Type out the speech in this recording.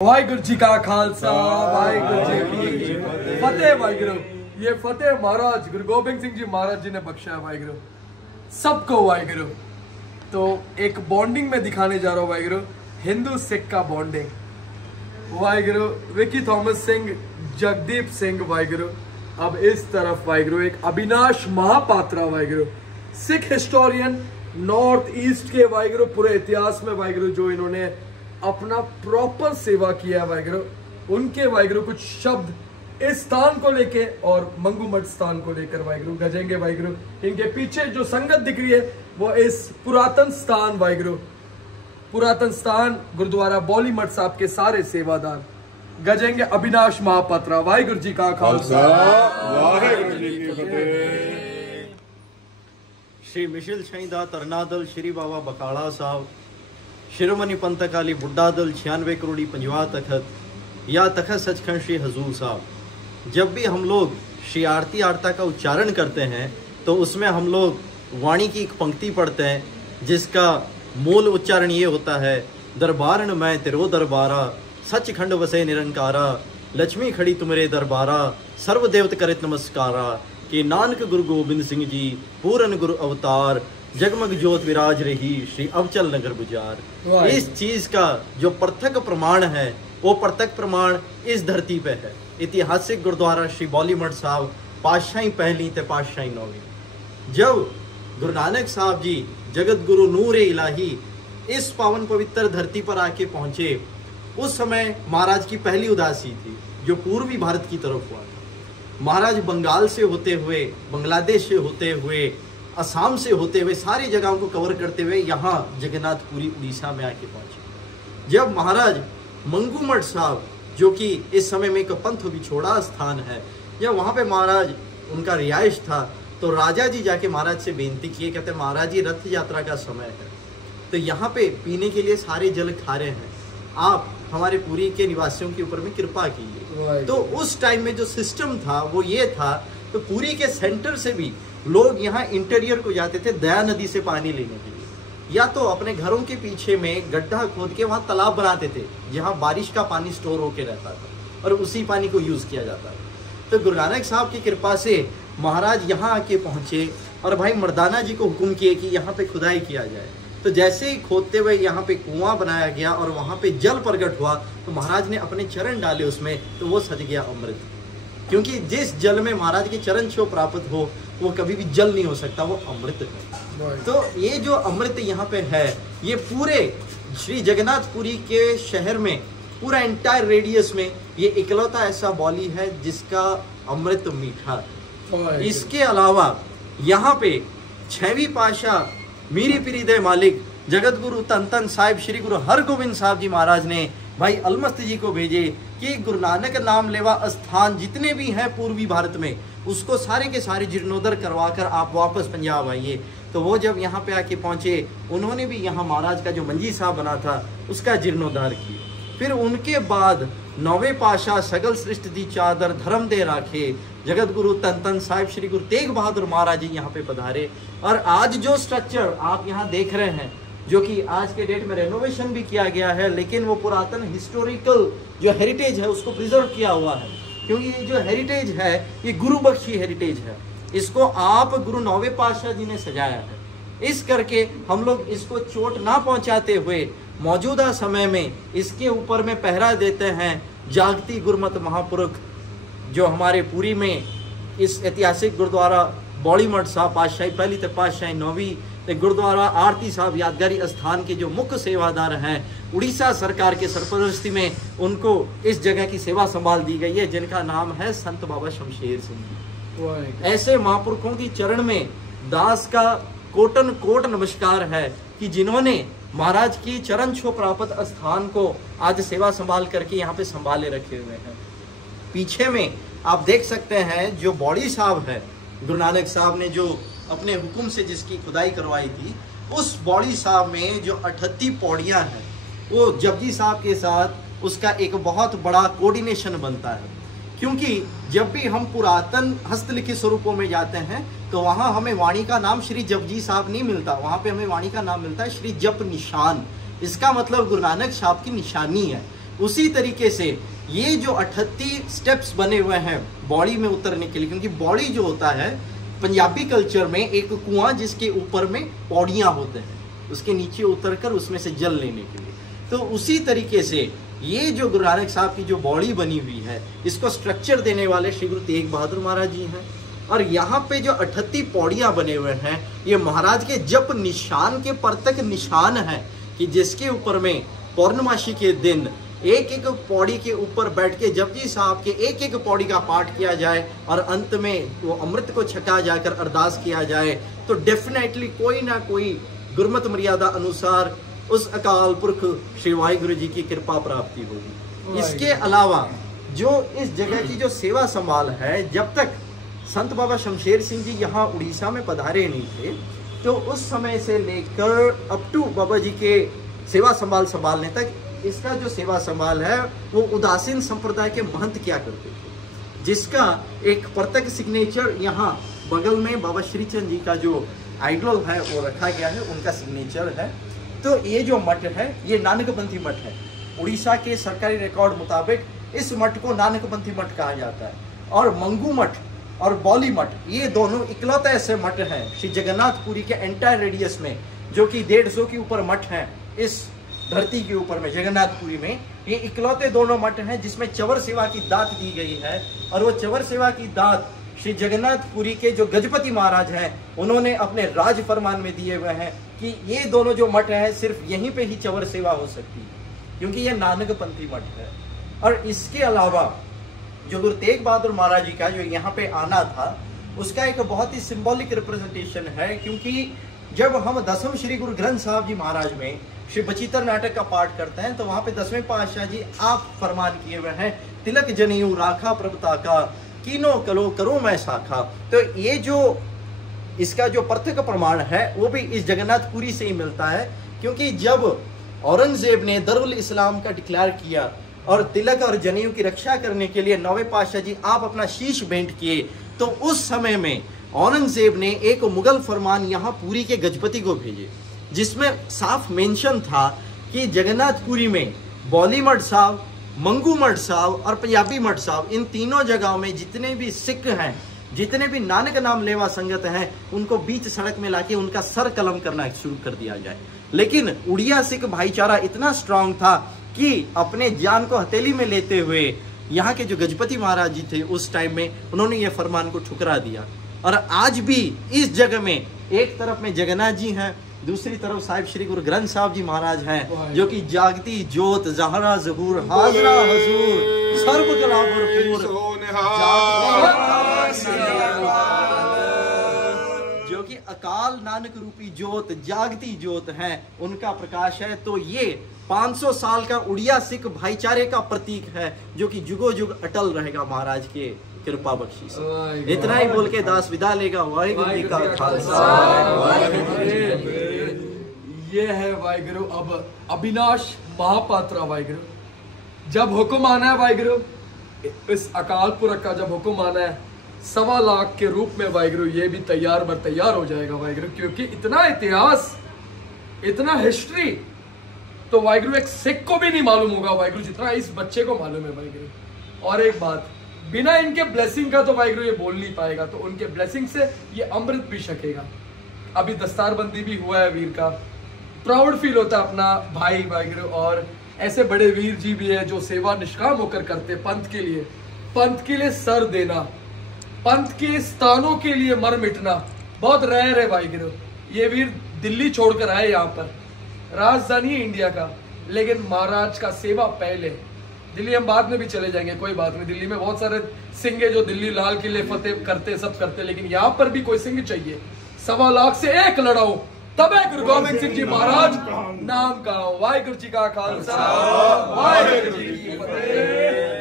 वाहिगुरु जी का खालसा वाहिगुरु जी की फतेह। वाहिगुरु ये फतेह महाराज गुरु गोबिंद सिंह जी महाराज जी ने बख्शा है वाहिगुरु सबको वाहिगुरु। तो एक बॉन्डिंग में दिखाने जा रहा हूँ वाहिगुरु, हिंदू सिख का bonding Waheguru. Vicky Thomas Singh, Jagdeep Singh Waheguru. अब इस तरफ वाहिगुरु एक Avinash Mahapatra Waheguru, Sikh historian north east के वाहिगुरु, पूरे इतिहास में वाहिगुरु जो इन्होंने अपना प्रॉपर सेवा किया है वाहिगुरु, उनके वाहिगुरु कुछ शब्द इस स्थान को लेके और मंगू मठ स्थान को लेकर वाहिगुरु गजेंगे वाहिगुरु। इनके पीछे जो संगत दिख रही है वो इस पुरातन स्थान वाहिगुरु, पुरातन स्थान गुरुद्वारा बौली मठ साहब के सारे सेवादार गजेंगे अविनाश महापात्रा। वाहिगुरु जी का खालसा वाहिगुरु जी की फतेह। श्री मिशिल शहीदा तरनादल श्री बाबा बकाला साहब, शिरोमणि पंथ अकाली बुड्ढा दल 96 करोड़ी 50 तखत या तखत सचखंड श्री हजूर साहब। जब भी हम लोग श्री आरती आरता का उच्चारण करते हैं तो उसमें हम लोग वाणी की एक पंक्ति पढ़ते हैं जिसका मूल उच्चारण ये होता है, दरबारन मैं तेरो दरबारा, सचखंड वसे निरंकारा, लक्ष्मी खड़ी तुमरे दरबारा, सर्वदेवत करित नमस्कारा, कि नानक गुरु गोबिंद सिंह जी पूरन गुरु अवतार, जगमग ज्योत विराज रही श्री अवचल नगर गुजार। इस चीज का जो प्रत्यक्ष प्रमाण है वो प्रत्यक्ष प्रमाण इस धरती पे है। ऐतिहासिक गुरुद्वारा श्री बौली मठ साहब पातशाही पहली ते पातशाही नौवीं। जब गुरु नानक साहब जी जगत गुरु नूर इलाही इस पावन पवित्र धरती पर आके पहुंचे, उस समय महाराज की पहली उदासी थी जो पूर्वी भारत की तरफ हुआ था। महाराज बंगाल से होते हुए, बांग्लादेश से होते हुए, असम से होते हुए सारी जगहों को कवर करते हुए यहाँ जगन्नाथपुरी उड़ीसा में आके पहुंचे। जब महाराज मंगू मठ साहब जो कि इस समय में एक पंथ बिछोड़ा स्थान है, जब वहाँ पे महाराज उनका रिहाइश था तो राजा जी जाके महाराज से बेनती किए, कहते महाराज जी रथ यात्रा का समय है तो यहाँ पे पीने के लिए सारे जल खारे हैं, आप हमारे पुरी के निवासियों के ऊपर में कृपा कीजिए। तो उस टाइम में जो सिस्टम था वो ये था, तो पुरी के सेंटर से भी लोग यहाँ इंटीरियर को जाते थे दया नदी से पानी लेने के लिए, या तो अपने घरों के पीछे में गड्ढा खोद के वहाँ तालाब बनाते थे जहाँ बारिश का पानी स्टोर होके रहता था और उसी पानी को यूज किया जाता था। तो गुरु नानक साहब की कृपा से महाराज यहाँ आके पहुंचे और भाई मर्दाना जी को हुक्म किए कि यहाँ पे खुदाई किया जाए। तो जैसे ही खोदते हुए यहाँ पे कुआं बनाया गया और वहाँ पे जल प्रकट हुआ तो महाराज ने अपने चरण डाले उसमें, तो वो सज गया अमृत। क्योंकि जिस जल में महाराज के चरण छो प्राप्त हो वो कभी भी जल नहीं हो सकता, वो अमृत है। तो ये जो अमृत यहाँ पे है, ये पूरे श्री जगन्नाथपुरी के शहर में पूरा एंटायर रेडियस में ये इकलौता ऐसा बौली है जिसका अमृत मीठा। इसके अलावा यहाँ पे 6वीं पातशाह मीरी पीरी दे मालिक जगत गुरु तन तन साहिब श्री गुरु हरगोबिंद साहब जी महाराज ने भाई अलमस्त जी को भेजे कि गुरु नानक नाम लेवा स्थान जितने भी हैं पूर्वी भारत में उसको सारे के सारे जीर्णोद्धार करवा कर आप वापस पंजाब आइए। तो वो जब यहाँ पे आके पहुंचे उन्होंने भी यहाँ महाराज का जो मंजी साहब बना था उसका जीर्णोद्धार किया। फिर उनके बाद 9वें पातशाह सगल सृष्टि दी चादर धर्म दे राखे जगत गुरु तन तन साहिब श्री गुरु तेग बहादुर महाराज जी यहाँ पे पधारे। और आज जो स्ट्रक्चर आप यहाँ देख रहे हैं जो कि आज के डेट में रेनोवेशन भी किया गया है, लेकिन वो पुरातन हिस्टोरिकल जो हेरिटेज है उसको प्रिजर्व किया हुआ है। क्योंकि ये जो हेरिटेज है ये गुरु बख्शी हेरिटेज है, इसको आप गुरु 9वें पातशाह जी ने सजाया है। इस करके हम लोग इसको चोट ना पहुंचाते हुए मौजूदा समय में इसके ऊपर में पहरा देते हैं जागती गुरमत महापुरुष जो हमारे पुरी में इस ऐतिहासिक गुरुद्वारा बौली मठ साहब पातशाही पहली ते पातशाही नौवीं ते गुरुद्वारा आरती साहब यादगारी स्थान के जो मुख्य सेवादार हैं, उड़ीसा सरकार के सरपरस्ती में उनको इस जगह की सेवा संभाल दी गई है, जिनका नाम है संत बाबा शमशेर सिंह जी। ऐसे महापुरुषों की चरण में दास का कोटन कोट नमस्कार है कि जिन्होंने महाराज की चरण छो प्राप्त स्थान को आज सेवा संभाल करके यहाँ पे संभाले रखे हुए हैं। पीछे में आप देख सकते हैं जो बौड़ी साहब है, गुरु नानक साहब ने जो अपने हुक्म से जिसकी खुदाई करवाई थी, उस बौड़ी साहब में जो 38 पौड़ियां हैं वो जपजी साहब के साथ उसका एक बहुत बड़ा कोऑर्डिनेशन बनता है। क्योंकि जब भी हम पुरातन हस्तलिखित स्वरूपों में जाते हैं तो वहाँ हमें वाणी का नाम श्री जपजी साहब नहीं मिलता, वहाँ पे हमें वाणी का नाम मिलता है श्री जप निशान। इसका मतलब गुरु नानक साहब की निशानी है। उसी तरीके से ये जो 38 स्टेप्स बने हुए हैं बॉडी में उतरने के लिए, क्योंकि बॉडी जो होता है पंजाबी कल्चर में एक कुआं जिसके ऊपर में पौड़ियां होते हैं, उसके नीचे उतरकर उसमें से जल लेने के लिए। तो उसी तरीके से ये जो गुरु नानक साहब की जो बॉडी बनी हुई है, इसको स्ट्रक्चर देने वाले श्री गुरु तेग बहादुर महाराज जी हैं। और यहाँ पे जो 38 पौड़ियां बने हुए हैं, ये महाराज के जप निशान के परतक निशान है कि जिसके ऊपर में पौर्णमासी के दिन एक एक पौड़ी के ऊपर बैठ के जपजी साहब के एक एक पौड़ी का पाठ किया जाए और अंत में वो अमृत को छका जाकर अरदास किया जाए, तो डेफिनेटली कोई ना कोई गुरमत मर्यादा अनुसार उस अकाल पुरख श्री वाहिगुरु जी की कृपा प्राप्ति होगी। इसके अलावा जो इस जगह की जो सेवा संभाल है, जब तक संत बाबा शमशेर सिंह जी यहाँ उड़ीसा में पधारे नहीं थे, तो उस समय से लेकर अप टू बाबा जी के सेवा संभाल संभालने तक इसका जो सेवा संभाल है वो उदासीन संप्रदाय के महंत क्या करते थे, जिसका एक प्रत्यक्ष सिग्नेचर यहाँ बगल में बाबा श्रीचंद जी का जो आइडल है वो रखा गया है, उनका सिग्नेचर है। तो ये जो मठ है ये नानकपंथी मठ है। उड़ीसा के सरकारी रिकॉर्ड मुताबिक इस मठ को नानकपंथी मठ कहा जाता है। और मंगू मठ और बौली मठ ये दोनों इकलौते ऐसे मठ हैं श्री जगन्नाथपुरी के एंटायर रेडियस में, जो कि 150 के ऊपर मठ हैं इस धरती के ऊपर में जगन्नाथपुरी में। ये इकलौते दोनों मठ हैं जिसमें चवर सेवा की दात दी गई है। और वो चवर सेवा की दात श्री जगन्नाथपुरी के जो गजपति महाराज हैं उन्होंने अपने राज फरमान में दिए हुए हैं कि ये दोनों जो मठ हैं सिर्फ यहीं पे ही चवर सेवा हो सकती है, क्योंकि ये नानकपंथी मठ है। और इसके अलावा जो गुरु तेग बहादुर महाराज जी का जो यहाँ पे आना था, उसका एक बहुत ही सिंबॉलिक रिप्रेजेंटेशन है, क्योंकि जब हम 10वें श्री गुरु ग्रंथ साहब जी महाराज में श्री बचीतर नाटक का पाठ करते हैं, तो वहां पे 10वें पातशाह जी आप फरमान किए हुए हैं, तिलक जनेऊ राखा प्रभुता का, कीनो कलो करो मैं साखा। तो ये जो इसका जो प्रत्यक्ष प्रमाण है वो भी इस जगन्नाथपुरी से ही मिलता है, क्योंकि जब औरंगजेब ने दरुल इस्लाम का डिक्लेयर किया और तिलक और जनेऊ की रक्षा करने के लिए 9वें पातशाह जी आप अपना शीश भेंट किए, तो उस समय में औरंगजेब ने एक मुगल फरमान यहाँ पुरी के गजपति को भेजे, जिसमें साफ मेंशन था कि जगन्नाथपुरी में बौली मठ साहब, मंगू मठ साहब और पंजाबी मठ साहब, इन तीनों जगहों में जितने भी सिख हैं, जितने भी नानक नाम लेवा संगत हैं, उनको बीच सड़क में लाके उनका सर कलम करना शुरू कर दिया जाए। लेकिन उड़िया सिख भाईचारा इतना स्ट्रांग था कि अपने जान को हथेली में लेते हुए यहाँ के जो गजपति महाराज जी थे उस टाइम में, उन्होंने ये फरमान को ठुकरा दिया। और आज भी इस जगह में एक तरफ में जगन्नाथ जी हैं, दूसरी तरफ साहिब श्री गुरु ग्रंथ साहब जी महाराज हैं, जो कि जागती जोत जहरा जहूर हाजरा हजूर सर्व कला भरपूर, जो कि अकाल नानक रूपी जोत जागती जोत है, उनका प्रकाश है। तो ये 500 साल का उड़िया सिख भाईचारे का प्रतीक है, जो कि जुगो जुग अटल रहेगा महाराज के कृपा बख्शी से। इतना ही बोल के दास विदा लेगा। वाहिगुरु जी का खालसा। ये है वाहिगुरु अब अविनाश महापात्रा वाहिगुरु, जब हुक्म आना है वाहिगुरु, इस अकाल पुरख का जब हुक्म आना है 1.25 लाख के रूप में वाहिगुरु, ये भी तैयार बर तैयार हो जाएगा वाहिगुरु, क्योंकि इतना इतिहास, इतना हिस्ट्री तो वाहिगुरु एक सिख को भी नहीं मालूम होगा वाहिगुरु, जितना इस बच्चे को मालूम है वाहिगुरु। और एक बात, बिना इनके ब्लेसिंग का तो वाहिगुरु ये बोल नहीं पाएगा, तो उनके ब्लेसिंग से ये अमृत भी छकेगा। अभी दस्तारबंदी भी हुआ है वीर का, प्राउड फील होता है अपना भाई वाहिगुरु। और ऐसे बड़े वीर जी भी है जो सेवा निष्काम होकर करते पंथ के लिए सर देना, पंथ के स्थानों के लिए मर मिटना बहुत रेयर है वाहिगुरु। ये वीर दिल्ली छोड़कर आए यहाँ पर, राजधानी है इंडिया का, लेकिन महाराज का सेवा पहले। दिल्ली हम बाद में भी चले जाएंगे, कोई बात नहीं, दिल्ली में बहुत सारे सिंह है जो दिल्ली लाल किले फतेह करते सब करते, लेकिन यहाँ पर भी कोई सिंह चाहिए। 1.25 लाख से एक लड़ाओ, तब है गुरु गोबिंद सिंह जी महाराज नाम का। वाहिगुरु जी का खालसा, वाहिगुरु जी की फतेह।